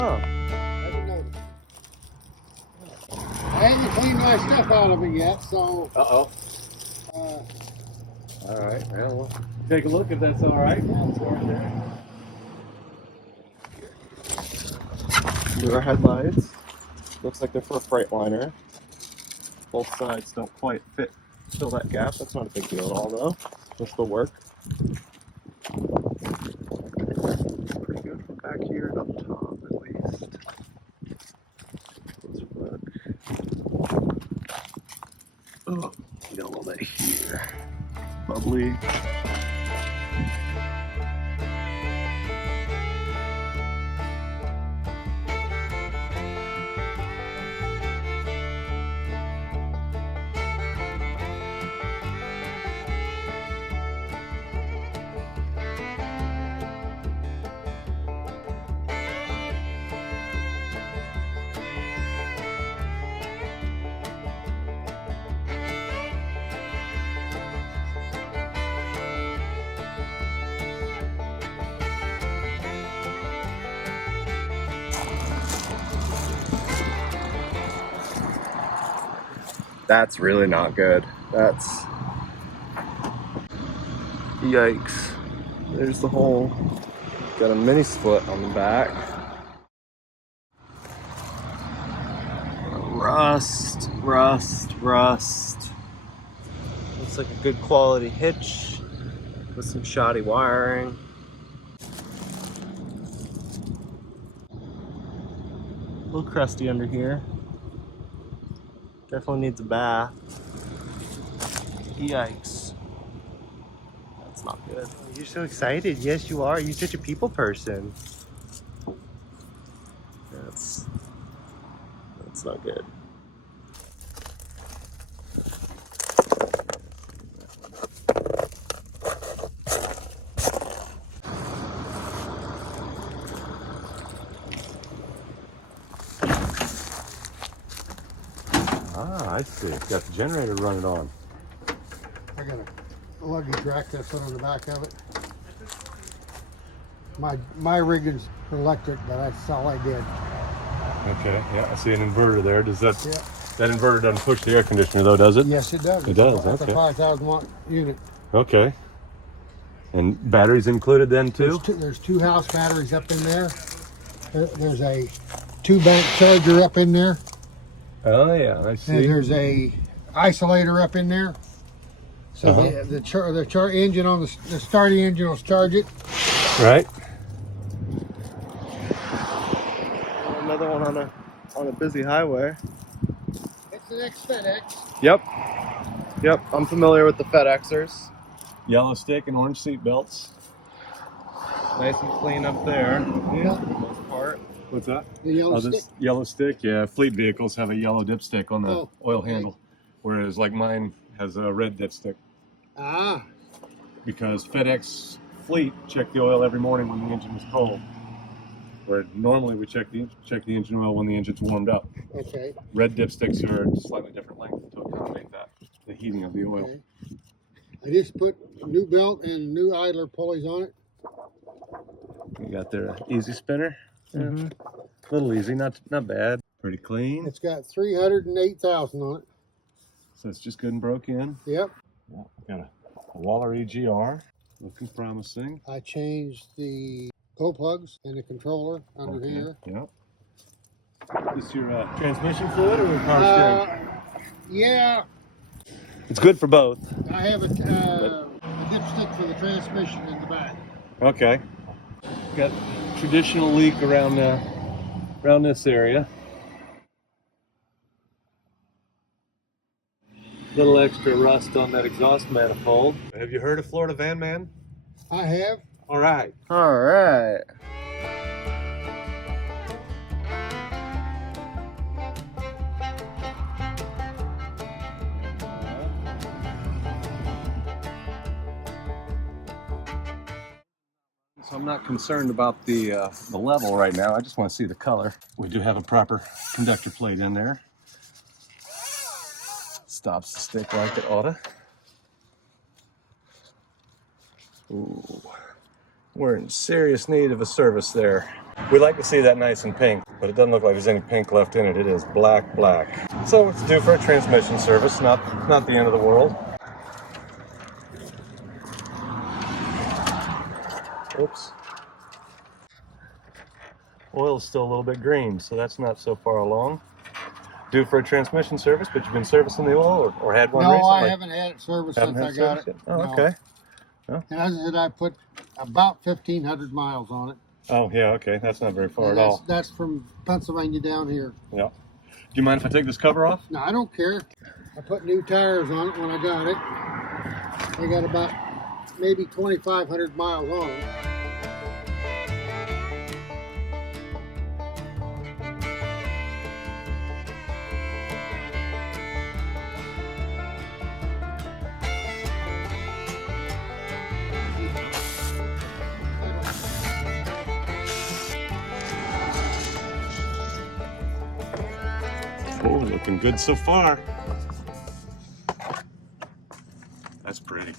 Oh. I didn't notice. I haven't cleaned my stuff out of it yet, so. Uh-oh. All right, well, we'll take a look if that's all right. Mirror headlights. Looks like they're for a Freightliner. Both sides don't quite fill that gap. That's not a big deal at all, though. This will work. Pretty good from back here and up top, at least. Let's look. Oh, we got a little bit here. Bubbly. That's really not good. That's... Yikes. There's the hole. Got a mini split on the back. Rust, rust, rust. Looks like a good quality hitch with some shoddy wiring. A little crusty under here. Definitely needs a bath. Yikes. That's not good. You're so excited. Yes, you are. You're such a people person. That's not good. Ah, I see. Got the generator running on. I got a luggage rack that's put on the back of it. My rig is electric, but that's all I did. Okay, yeah, I see an inverter there. Does that, Yeah. That inverter doesn't push the air conditioner though, does it? Yes, it does. It does, It's okay. a 5,000 watt unit. Okay. And batteries included then too? There's two house batteries up in there. There's a 2-bank charger up in there. Oh yeah, I see. And there's a isolator up in there. So the engine on the starting engine will charge it. Right. Another one on a busy highway. It's an ex-FedEx. Yep, I'm familiar with the FedExers. Yellow stick and orange seat belts. Nice and clean up there. Yeah, for the most part. What's that? The yellow stick? This yellow stick, yeah. Fleet vehicles have a yellow dipstick on the oil handle, whereas like mine has a red dipstick. Ah. Because FedEx Fleet checked the oil every morning when the engine was cold, where normally we check the engine oil when the engine's warmed up. Okay. Red dipsticks are slightly different length to accommodate that, the heating of the oil. Okay. I just put a new belt and new idler pulleys on it. You got their easy spinner. A little easy, not bad. Pretty clean. It's got 308,000 on it. So it's just good and broke in. Yep. Yeah, got a Waller EGR. Looking promising. I changed the glow plugs and the controller under here. Yep. Is this your transmission fluid or power steering? Yeah. It's good for both. I have a dipstick for the transmission in the back. Okay. Got traditional leak around this area. Little extra rust on that exhaust manifold. Have you heard of Florida Van Man? I have. All right. All right. So I'm not concerned about the level right now. I just want to see the color. We do have a proper conductor plate in there. Stops the stick like it oughta. Ooh, we're in serious need of a service there. We like to see that nice and pink, but it doesn't look like there's any pink left in it. It is black, black. So it's due for a transmission service, not the end of the world. Oops. Oil's still a little bit green, so that's not so far along. Due for a transmission service, but you've been servicing the oil or had one recently? No, I haven't had it serviced since I got it. Oh, no. okay. Oh. And as I said, I put about 1,500 miles on it. Oh, yeah, okay. That's not very far at all. That's from Pennsylvania down here. Yeah. Do you mind if I take this cover off? No, I don't care. I put new tires on it when I got it. I got about maybe 2,500 miles on it. Oh, looking good so far. That's pretty.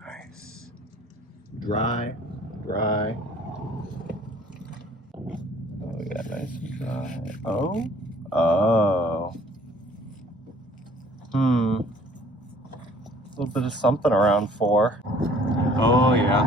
Nice. Dry. Oh, yeah, nice and dry. Oh. A little bit of something around 4. Oh, yeah.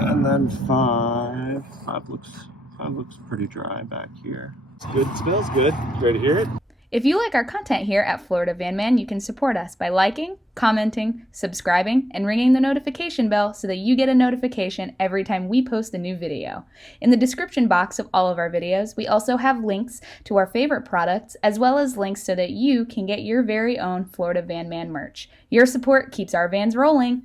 And then 5. 5 looks pretty dry back here. It's good, it smells good. You ready to hear it? If you like our content here at Florida Van Man, you can support us by liking, commenting, subscribing, and ringing the notification bell so that you get a notification every time we post a new video. In the description box of all of our videos, we also have links to our favorite products, as well as links so that you can get your very own Florida Van Man merch. Your support keeps our vans rolling.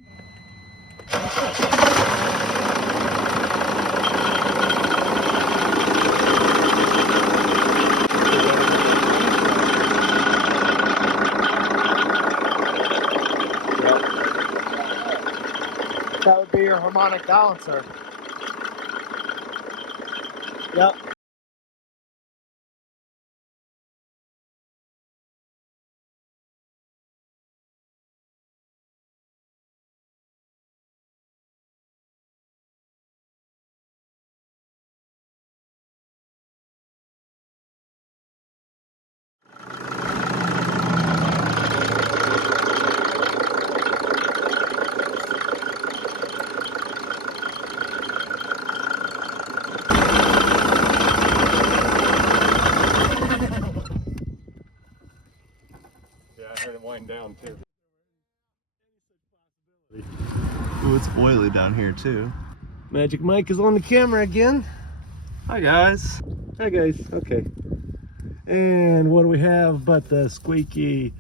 That would be your harmonic balancer. Yep. Wind down too. Oh, it's oily down here too. Magic Mike is on the camera again. Hi guys. Hi guys. Okay. And what do we have but the squeaky?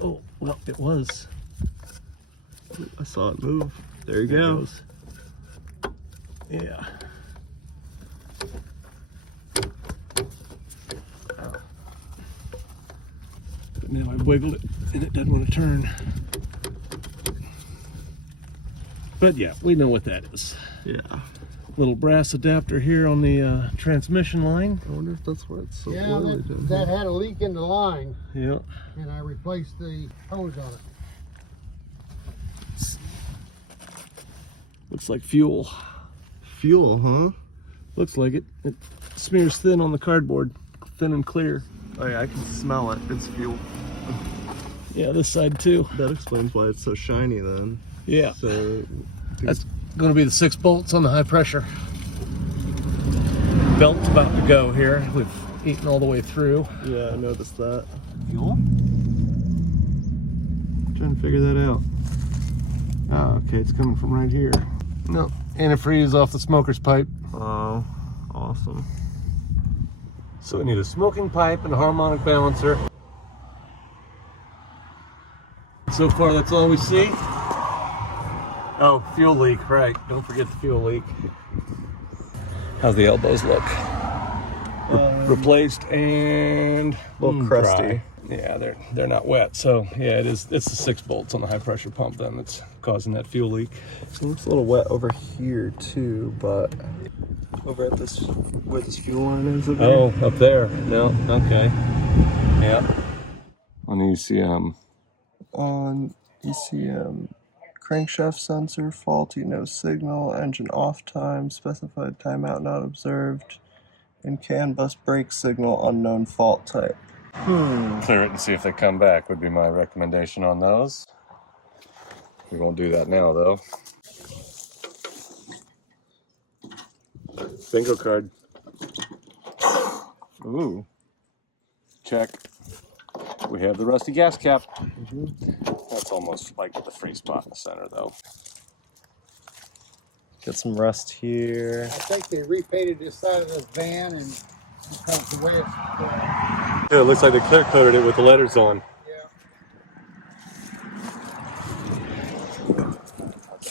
Oh, well, it was. I saw it move. There he goes. Yeah. But now I wiggled it and it doesn't want to turn. But yeah, we know what that is. Yeah. Little brass adapter here on the transmission line. I wonder if that's why it's so Yeah, oily. that had a leak in the line, Yeah. and I replaced the hose on it. Looks like fuel. Fuel, huh? Looks like it. It smears thin on the cardboard. Thin and clear. Oh yeah, I can smell it. It's fuel. Yeah, this side too. That explains why it's so shiny then. Yeah. So That's going to be the 6 bolts on the high pressure. Belt's about to go here. We've eaten all the way through. yeah, I noticed that. Fuel? Trying to figure that out. Oh, okay, it's coming from right here. No, antifreeze off the smoker's pipe. Oh, awesome. So we need a smoking pipe and a harmonic balancer. So far, that's all we see. Oh, fuel leak, right. Don't forget the fuel leak. How's the elbows look? Replaced and A little crusty. dry. Yeah, they're not wet. So yeah, it's the 6 bolts on the high pressure pump then that's causing that fuel leak. Seems a little wet over here too, but over at this where this fuel line is. Over Oh, up there. No, okay. Yeah. On ECM. on ECM crankshaft sensor, faulty, no signal, engine off time, specified timeout not observed, and CAN bus brake signal unknown fault type. Clear it and see if they come back would be my recommendation on those. We won't do that now though. Bingo card. Ooh. Check. We have the rusty gas cap. That's almost like the free spot in the center though. Get some rust here. I think they repainted this side of the van, and because the way it's Yeah, it looks like they clear coated it with the letters on. yeah.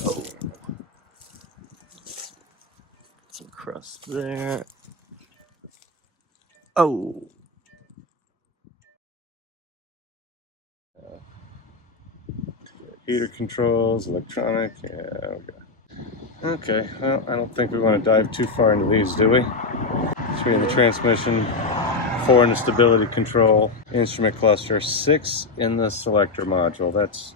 Oh. Some crust there. Oh. Heater controls, electronic, yeah, okay. Okay, well, I don't think we want to dive too far into these, do we? 3 in the transmission, 4 in the stability control, instrument cluster, 6 in the selector module. That's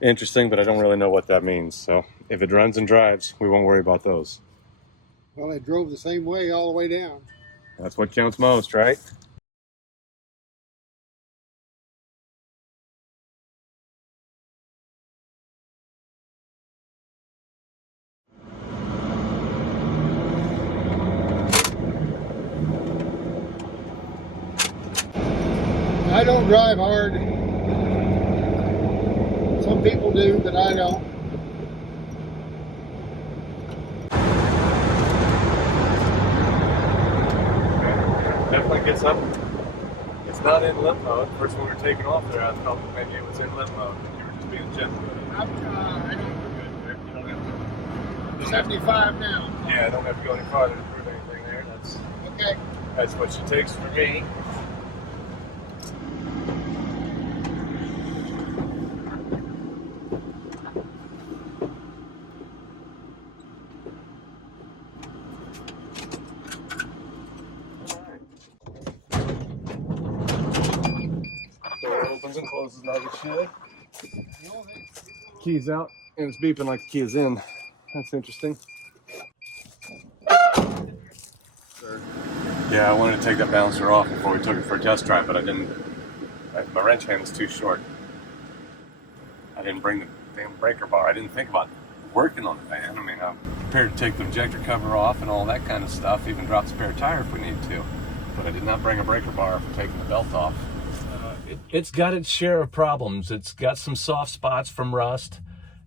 interesting, but I don't really know what that means. So if it runs and drives, we won't worry about those. Well, it drove the same way all the way down. That's what counts most, right? I don't drive hard. Some people do, but I don't. Definitely gets up. It's not in limp mode. First when we were taking off there, I thought maybe it was in limp mode. You were just being gentle with it. I don't have to. 75 now. Yeah, I don't have to go any farther to prove anything there. Okay. That's what she takes for me. Door opens and closes like it should. Key's out and it's beeping like the key is in. That's interesting. Yeah, I wanted to take that balancer off before we took it for a test drive, but I didn't. My wrench hand was too short. I didn't bring the damn breaker bar. I didn't think about working on the van. I mean, I'm prepared to take the injector cover off and all that kind of stuff, even drop the spare tire if we need to. But I did not bring a breaker bar for taking the belt off. It's got its share of problems. It's got some soft spots from rust,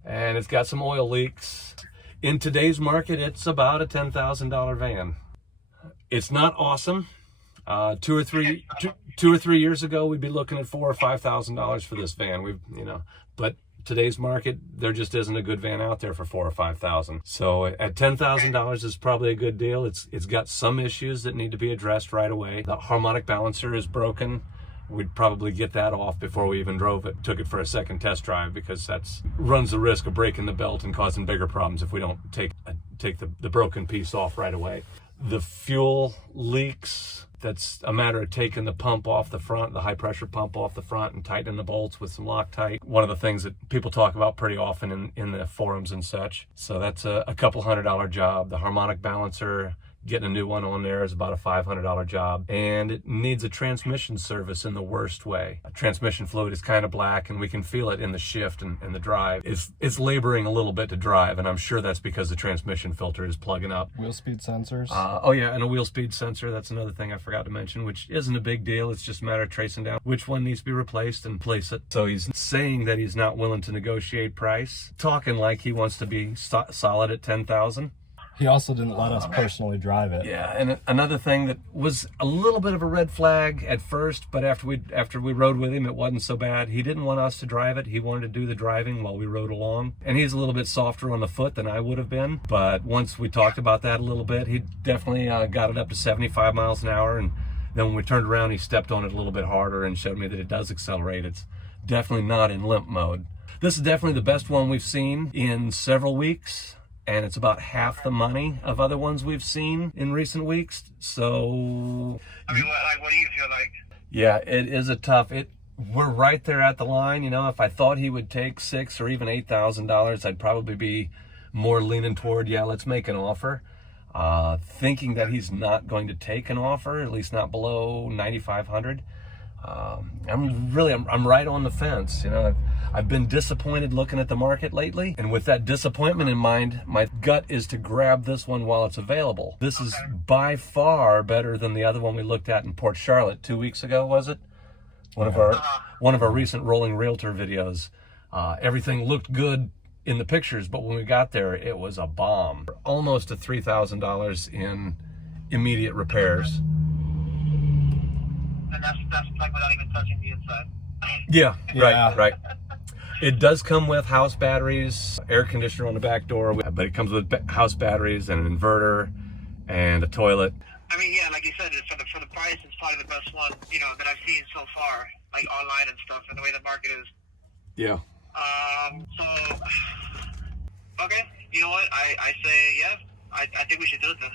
and it's got some oil leaks. In today's market, it's about a $10,000 van. It's not awesome. 2 or 3 years ago, we'd be looking at $4,000 or $5,000 for this van. But today's market, there just isn't a good van out there for $4,000 or $5,000. So at $10,000 is probably a good deal. It's got some issues that need to be addressed right away. The harmonic balancer is broken. We'd probably get that off before we even took it for a second test drive, because that's runs the risk of breaking the belt and causing bigger problems if we don't take the broken piece off right away. The fuel leaks. That's a matter of taking the pump off the front, the high pressure pump off the front, and tightening the bolts with some Loctite. One of the things that people talk about pretty often in the forums and such. So that's a couple $100 job. The harmonic balancer, getting a new one on there is about a $500 job, and it needs a transmission service in the worst way. Transmission fluid is kind of black, and we can feel it in the shift and the drive. It's laboring a little bit to drive, and I'm sure that's because the transmission filter is plugging up. Wheel speed sensors. Oh yeah, and a wheel speed sensor. That's another thing I forgot to mention, which isn't a big deal. It's just a matter of tracing down which one needs to be replaced and place it. So he's saying that he's not willing to negotiate price, talking like he wants to be solid at $10,000. He also didn't let us personally drive it. Yeah, and another thing that was a little bit of a red flag at first, but after we rode with him, it wasn't so bad. He didn't want us to drive it. He wanted to do the driving while we rode along. And he's a little bit softer on the foot than I would have been. But once we talked about that a little bit, he definitely got it up to 75 miles an hour. And then when we turned around, he stepped on it a little bit harder and showed me that it does accelerate. It's definitely not in limp mode. This is definitely the best one we've seen in several weeks. And it's about half the money of other ones we've seen in recent weeks. So, I mean, what do you feel like? Yeah, it is a tough. we're right there at the line. You know, if I thought he would take $6,000 or even $8,000, I'd probably be more leaning toward, yeah, let's make an offer. Thinking that he's not going to take an offer, at least not below 9,500. I'm right on the fence. You know, I've been disappointed looking at the market lately, and with that disappointment in mind, my gut is to grab this one while it's available. This is by far better than the other one we looked at in Port Charlotte 2 weeks ago, was it? One of our recent rolling realtor videos. Everything looked good in the pictures, but when we got there, it was a bomb. Almost to $3,000 in immediate repairs. And that's like without even touching the inside. Yeah, right. It does come with house batteries, air conditioner on the back door, but it comes with house batteries and an inverter and a toilet. I mean, yeah, like you said, for the price, it's probably the best one, you know, that I've seen so far, like online and stuff, and the way the market is. Yeah. So, okay, you know what? I say, yeah, I think we should do it then.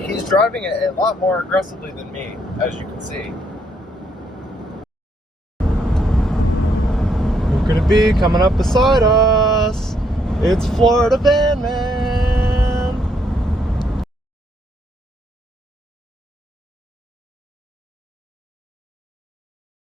He's driving it a lot more aggressively than me, as you can see. Who could it be coming up beside us? It's Florida Van Man.